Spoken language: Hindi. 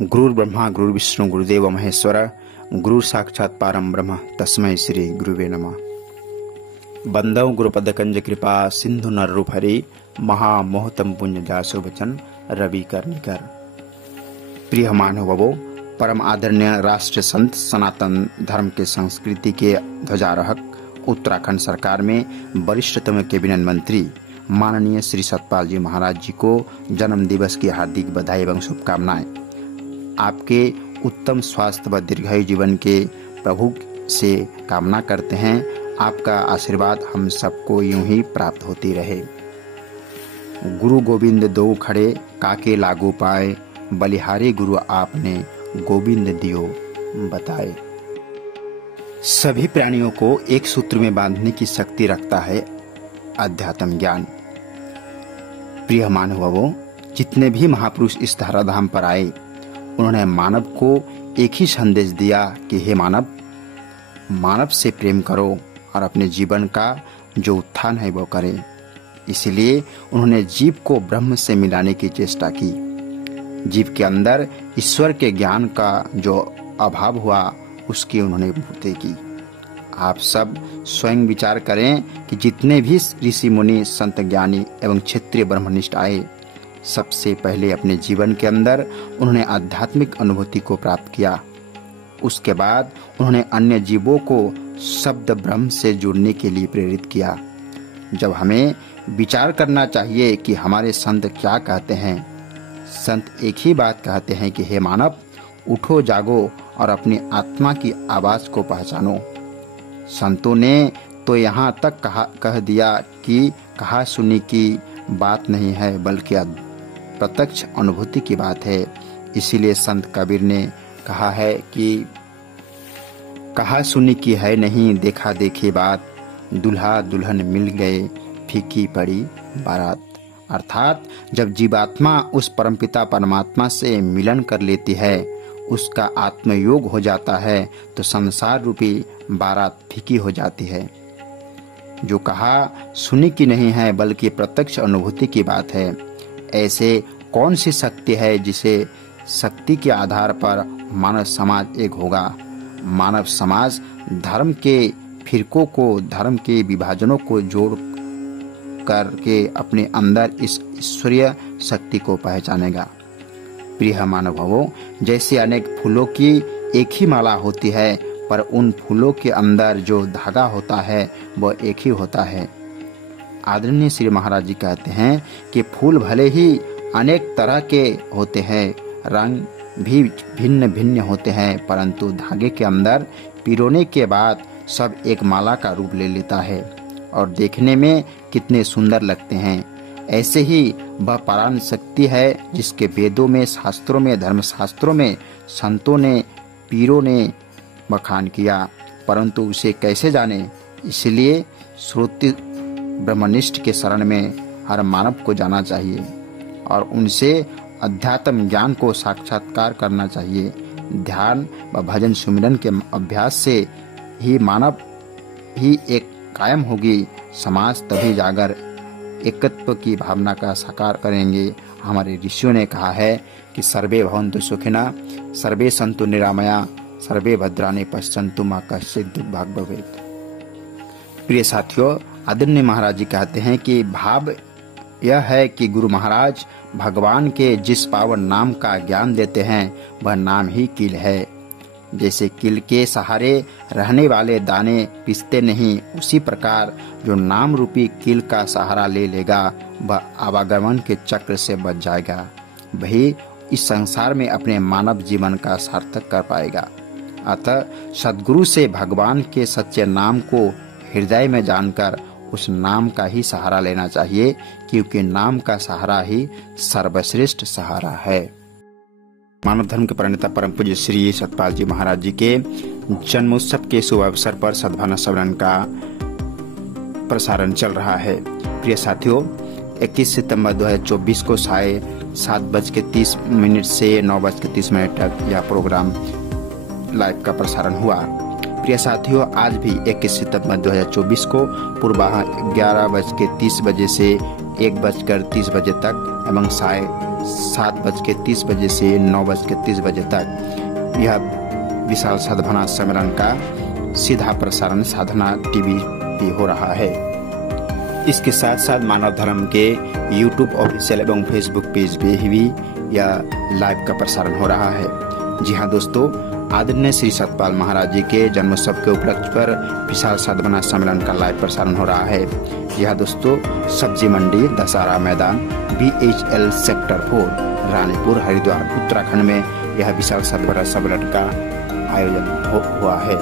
गुरुर् ब्रह्मा गुरुर् विष्णु गुरुदेव महेश्वर गुरु साक्षात परम ब्रह्म तस्मै श्री गुरुवे नमः। बंदव गुरुपद कंज कृपा सिंधु नर रूप हरि महामोहतम पुण्य जासु वचन रवि कर्णिकर। प्रिय मानवों, परम आदरणीय राष्ट्र संत सनातन धर्म के संस्कृति के ध्वजारोहक उत्तराखंड सरकार में वरिष्ठतम कैबिनेट मंत्री माननीय श्री सतपाल जी महाराज जी को जन्म दिवस की हार्दिक बधाई एवं शुभकामनाएं। आपके उत्तम स्वास्थ्य व दीर्घायु जीवन के प्रभु से कामना करते हैं। आपका आशीर्वाद हम सबको यूं ही प्राप्त होती रहे। गुरु गोविंद दो खड़े काके लागू पाए, बलिहारी गुरु आपने गोविंद दियो बताए। सभी प्राणियों को एक सूत्र में बांधने की शक्ति रखता है अध्यात्म ज्ञान। प्रिय मानवों, जितने भी महापुरुष इस धराधाम पर आए, उन्होंने मानव को एक ही संदेश दिया कि हे मानव, मानव से प्रेम करो और अपने जीवन का जो उत्थान है वो करें। इसलिए उन्होंने जीव को ब्रह्म से मिलाने की चेष्टा की। जीव के अंदर ईश्वर के ज्ञान का जो अभाव हुआ, उसकी उन्होंने पूर्ति की। आप सब स्वयं विचार करें कि जितने भी ऋषि मुनि संत ज्ञानी एवं क्षेत्रीय ब्रह्मनिष्ठ आए, सबसे पहले अपने जीवन के अंदर उन्होंने आध्यात्मिक अनुभूति को प्राप्त किया। उसके बाद उन्होंने अन्य जीवों को शब्द ब्रह्म से जुड़ने के लिए प्रेरित किया। जब हमें विचार करना चाहिए कि हमारे संत क्या कहते हैं, संत एक ही बात कहते हैं कि हे मानव, उठो जागो और अपनी आत्मा की आवाज को पहचानो। संतों ने तो यहाँ तक कह दिया कि कहा सुनी की बात नहीं है, बल्कि प्रत्यक्ष अनुभूति की बात है। इसीलिए संत कबीर ने कहा है कि कहा सुनी की है नहीं, देखा देखी बात, दुल्हा दुल्हन मिल गए फीकी पड़ी बारात। अर्थात जब जीवात्मा उस परमपिता परमात्मा से मिलन कर लेती है, उसका आत्मयोग हो जाता है, तो संसार रूपी बारात फीकी हो जाती है। जो कहा सुनी की नहीं है, बल्कि प्रत्यक्ष अनुभूति की बात है। ऐसे कौन सी शक्ति है जिसे शक्ति के आधार पर मानव समाज एक होगा। मानव समाज धर्म के फिरकों को, धर्म के विभाजनों को जोड़ करके अपने अंदर इस ईश्वरीय शक्ति को पहचानेगा। प्रिय मानवों, जैसे अनेक फूलों की एक ही माला होती है, पर उन फूलों के अंदर जो धागा होता है वह एक ही होता है। आदरणीय श्री महाराज जी कहते हैं कि फूल भले ही अनेक तरह के होते हैं, रंग भी भिन्न भिन्न होते हैं, परंतु धागे के अंदर पिरोने के बाद सब एक माला का रूप ले लेता है और देखने में कितने सुंदर लगते हैं। ऐसे ही वह परान शक्ति है जिसके वेदों में, शास्त्रों में, धर्मशास्त्रों में संतों ने, पीरों ने बखान किया, परंतु उसे कैसे जाने। इसलिए श्रोति ब्रह्मनिष्ठ के शरण में हर मानव को जाना चाहिए और उनसे अध्यात्म ज्ञान को साक्षात्कार करना चाहिए। ध्यान व भजन सुमिरन के अभ्यास से ही मानव ही एक कायम होगी। समाज तभी जागर एकत्व की भावना का साकार करेंगे। हमारे ऋषियों ने कहा है कि सर्वे भवन्तु सुखिनः, सर्वे सन्तु निरामया, सर्वे भद्राणि पश्यन्तु मा कश्चित् दुर्भाग् भवेत्। प्रिय साथियों, आदरणीय महाराज जी कहते हैं कि भाव यह है कि गुरु महाराज भगवान के जिस पावन नाम का ज्ञान देते हैं, वह नाम ही कील है। जैसे कील के सहारे रहने वाले दाने पिसते नहीं, उसी प्रकार जो नाम रूपी कील का सहारा ले लेगा, वह आवागमन के चक्र से बच जाएगा। वही इस संसार में अपने मानव जीवन का सार्थक कर पाएगा। अतः सद्गुरु से भगवान के सच्चे नाम को हृदय में जानकर उस नाम का ही सहारा लेना चाहिए, क्योंकि नाम का सहारा ही सर्वश्रेष्ठ सहारा है। मानव धर्म के प्रणेता परम पूज्य श्री सतपाल जी महाराज जी के जन्मोत्सव के शुभ अवसर पर सद्भावना सम्मेलन का प्रसारण चल रहा है। प्रिय साथियों, 21 सितंबर 2024 को 7:30 से 9:30 तक यह प्रोग्राम लाइव का प्रसारण हुआ। प्रिय साथियों, आज भी 21 सितंबर 2024 को पूर्वाह 11:30 बजे से 1:30 बजे तक एवं 7:30 बजे से 9:30 बजे तक यह विशाल सद्भावना सम्मेलन का सीधा प्रसारण साधना टीवी पे हो रहा है। इसके साथ साथ मानव धर्म के यूट्यूब ऑफिशियल एवं फेसबुक पेज पे भी यह लाइव का प्रसारण हो रहा है। जी हाँ दोस्तों, आदरणीय श्री सतपाल महाराज जी के जन्मोत्सव के उपलक्ष्य पर विशाल सद्भावना सम्मेलन का लाइव प्रसारण हो रहा है। यह दोस्तों सब्जी मंडी दशहरा मैदान BHL सेक्टर 4 रानीपुर हरिद्वार उत्तराखंड में यह विशाल सद्भावना सम्मेलन का आयोजन हुआ है।